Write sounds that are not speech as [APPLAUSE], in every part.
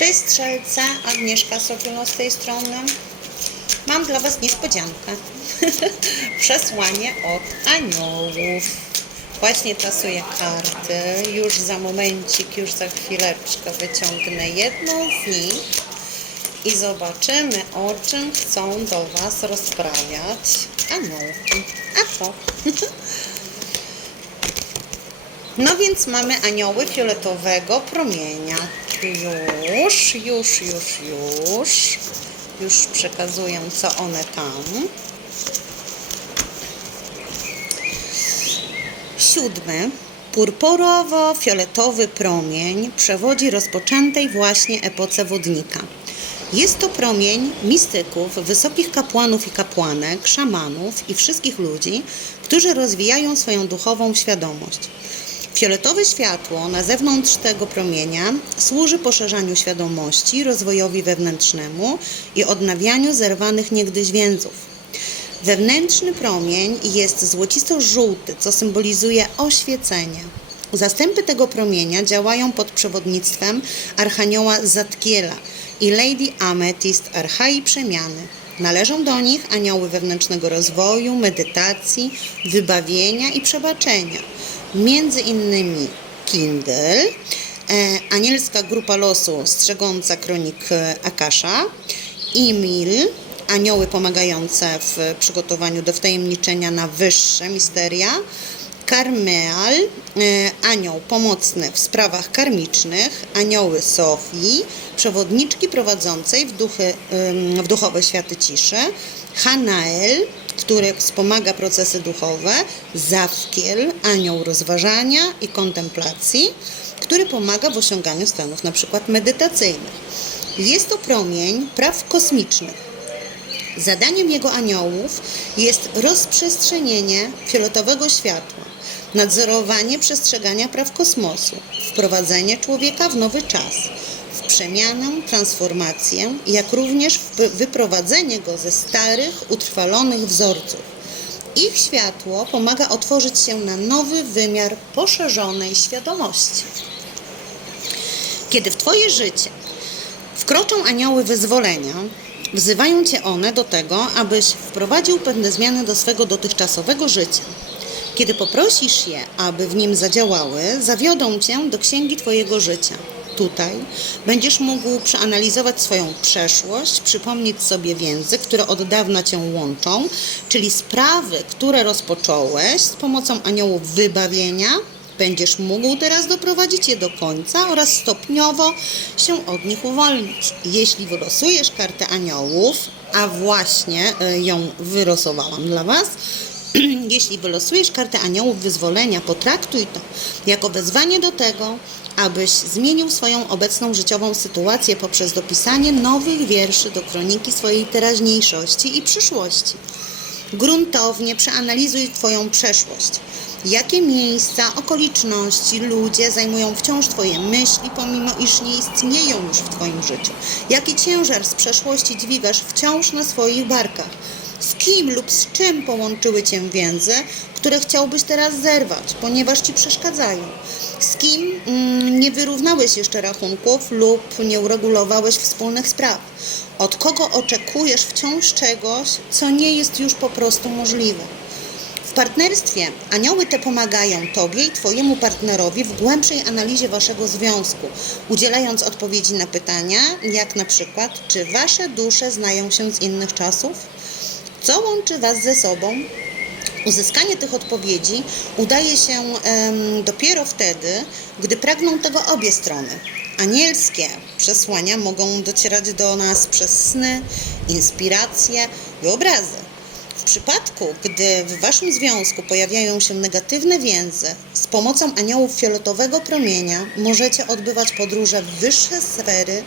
Cześć strzelce, Agnieszka Sokulo z tej strony. Mam dla Was niespodziankę. [LAUGHS] Przesłanie od aniołów. Właśnie tasuję karty. Już za momencik, już za chwileczkę wyciągnę jedną z nich i zobaczymy, o czym chcą do Was rozprawiać aniołki. A co? [LAUGHS] No więc mamy anioły fioletowego promienia. Już, już, już, już. Już przekazuję, co one tam. Siódmy. Purpurowo-fioletowy promień przewodzi rozpoczętej właśnie epoce wodnika. Jest to promień mistyków, wysokich kapłanów i kapłanek, szamanów i wszystkich ludzi, którzy rozwijają swoją duchową świadomość. Fioletowe światło na zewnątrz tego promienia służy poszerzaniu świadomości, rozwojowi wewnętrznemu i odnawianiu zerwanych niegdyś więzów. Wewnętrzny promień jest złocisto-żółty, co symbolizuje oświecenie. Zastępy tego promienia działają pod przewodnictwem Archanioła Zatkiela i Lady Amethyst Archai Przemiany. Należą do nich anioły wewnętrznego rozwoju, medytacji, wybawienia i przebaczenia. Między innymi Kindle, e, anielska grupa losu strzegąca kronik e, Akasha, Emil, anioły pomagające w przygotowaniu do wtajemniczenia na wyższe misteria, Karmeal, e, anioł pomocny w sprawach karmicznych, anioły Sofii, przewodniczki prowadzącej w, duchy, w duchowe światy ciszy, Hanael, który wspomaga procesy duchowe, Zawkiel, anioł rozważania i kontemplacji, który pomaga w osiąganiu stanów np. medytacyjnych. Jest to promień praw kosmicznych, Zadaniem jego aniołów jest rozprzestrzenienie fioletowego światła, nadzorowanie przestrzegania praw kosmosu, wprowadzenie człowieka w nowy czas, w przemianę, transformację, jak również w wyprowadzenie go ze starych, utrwalonych wzorców. Ich światło pomaga otworzyć się na nowy wymiar poszerzonej świadomości. Kiedy w Twoje życie wkroczą anioły wyzwolenia, wzywają Cię one do tego, abyś wprowadził pewne zmiany do swego dotychczasowego życia. Kiedy poprosisz je, aby w nim zadziałały, zawiodą Cię do księgi Twojego życia. Tutaj będziesz mógł przeanalizować swoją przeszłość, przypomnieć sobie więzy, które od dawna Cię łączą, czyli sprawy, które rozpocząłeś z pomocą aniołów wybawienia, Będziesz mógł teraz doprowadzić je do końca oraz stopniowo się od nich uwolnić. Jeśli wylosujesz kartę aniołów, a właśnie y, ją wylosowałam dla Was, [CLEARS THROAT] jeśli wylosujesz kartę aniołów wyzwolenia, potraktuj to jako wezwanie do tego, abyś zmienił swoją obecną życiową sytuację poprzez dopisanie nowych wierszy do kroniki swojej teraźniejszości i przyszłości. Gruntownie przeanalizuj Twoją przeszłość. Jakie miejsca, okoliczności, ludzie zajmują wciąż Twoje myśli, pomimo iż nie istnieją już w Twoim życiu? Jaki ciężar z przeszłości dźwigasz wciąż na swoich barkach? Z kim lub z czym połączyły Cię więzy, które chciałbyś teraz zerwać, ponieważ Ci przeszkadzają? Z kim mm, nie wyrównałeś jeszcze rachunków lub nie uregulowałeś wspólnych spraw? Od kogo oczekujesz wciąż czegoś, co nie jest już po prostu możliwe? W partnerstwie anioły te pomagają Tobie i Twojemu partnerowi w głębszej analizie Waszego związku, udzielając odpowiedzi na pytania, jak na przykład, czy Wasze dusze znają się z innych czasów? Co łączy Was ze sobą? Uzyskanie tych odpowiedzi udaje się dopiero wtedy, gdy pragną tego obie strony. Anielskie przesłania mogą docierać do nas przez sny, inspiracje i obrazy. Przypadku, gdy w Waszym związku pojawiają się negatywne więzy, z pomocą aniołów fioletowego promienia możecie odbywać podróże w wyższe sfery,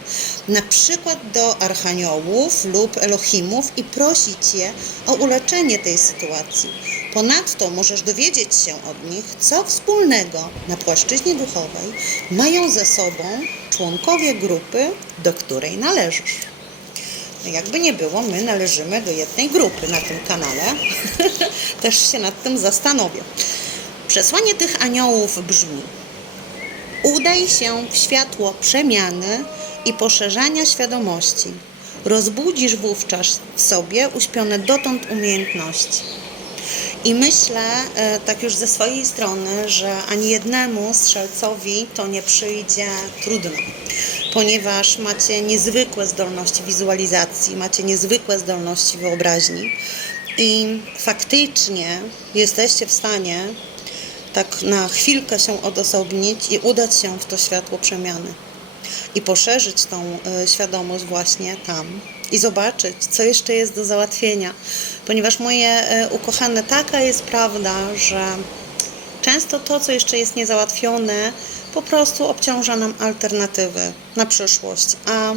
na przykład do archaniołów lub elohimów i prosić je o uleczenie tej sytuacji. Ponadto możesz dowiedzieć się od nich, co wspólnego na płaszczyźnie duchowej mają ze sobą członkowie grupy, do której należysz. Jakby nie było, my należymy do jednej grupy na tym kanale. [LAUGHS] Też się nad tym zastanowię. Przesłanie tych aniołów brzmi: Udaj się w światło przemiany i poszerzania świadomości. Rozbudzisz wówczas w sobie uśpione dotąd umiejętności. I myślę, e, tak już ze swojej strony, że ani jednemu strzelcowi to nie przyjdzie trudno, ponieważ macie niezwykłe zdolności wizualizacji, macie niezwykłe zdolności wyobraźni i faktycznie jesteście w stanie tak na chwilkę się odosobnić i udać się w to światło przemiany i poszerzyć tą e, świadomość właśnie tam i zobaczyć, co jeszcze jest do załatwienia. Ponieważ moje e, ukochane, taka jest prawda, że często to, co jeszcze jest niezałatwione, po prostu obciąża nam alternatywy na przyszłość. A,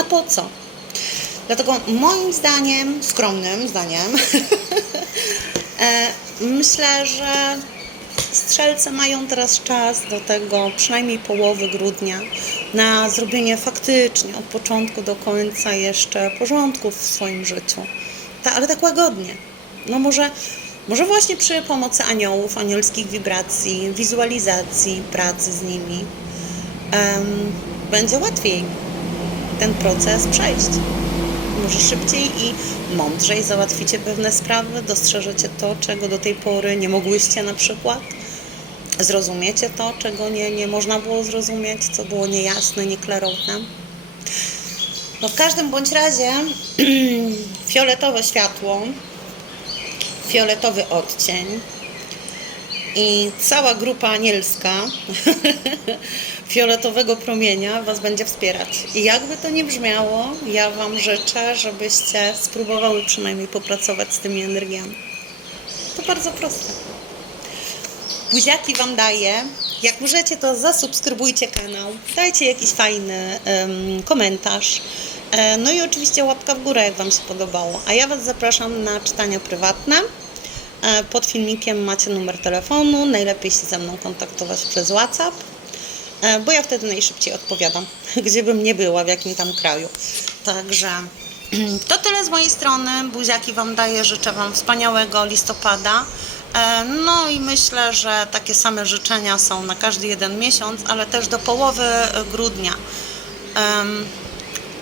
a po co? Dlatego moim zdaniem, skromnym zdaniem, [LAUGHS] e, myślę, że strzelce mają teraz czas do tego, przynajmniej połowy grudnia, na zrobienie faktycznie od początku do końca jeszcze porządków w swoim życiu. Ta, ale tak łagodnie. No może, może właśnie przy pomocy aniołów, anielskich wibracji, wizualizacji, pracy z nimi będzie łatwiej ten proces przejść. Może szybciej i mądrzej załatwicie pewne sprawy, dostrzeżecie to, czego do tej pory nie mogłyście na przykład. Zrozumiecie to, czego nie, nie można było zrozumieć, co było niejasne, nieklarowne. No w każdym bądź razie [CLEARS THROAT] fioletowe światło, fioletowy odcień i cała grupa anielska [LAUGHS] fioletowego promienia Was będzie wspierać. I jakby to nie brzmiało, ja Wam życzę, żebyście spróbowały przynajmniej popracować z tymi energiami. To bardzo proste. Buziaki Wam daję. Jak możecie, to zasubskrybujcie kanał, dajcie jakiś fajny em, komentarz. E, No i oczywiście łapka w górę, jak Wam się podobało. A ja Was zapraszam na czytania prywatne. E, Pod filmikiem macie numer telefonu. Najlepiej się ze mną kontaktować przez WhatsApp, e, bo ja wtedy najszybciej odpowiadam, [LAUGHS] gdzie bym nie była, w jakim tam kraju. Także [CLEARS THROAT] to tyle z mojej strony. Buziaki Wam daję. Życzę Wam wspaniałego listopada. E, No i myślę, że takie same życzenia są na każdy jeden miesiąc, ale też do połowy grudnia.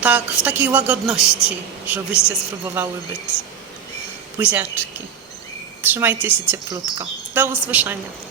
Tak, w takiej łagodności, żebyście spróbowały być. Buziaczki. Trzymajcie się cieplutko. Do usłyszenia.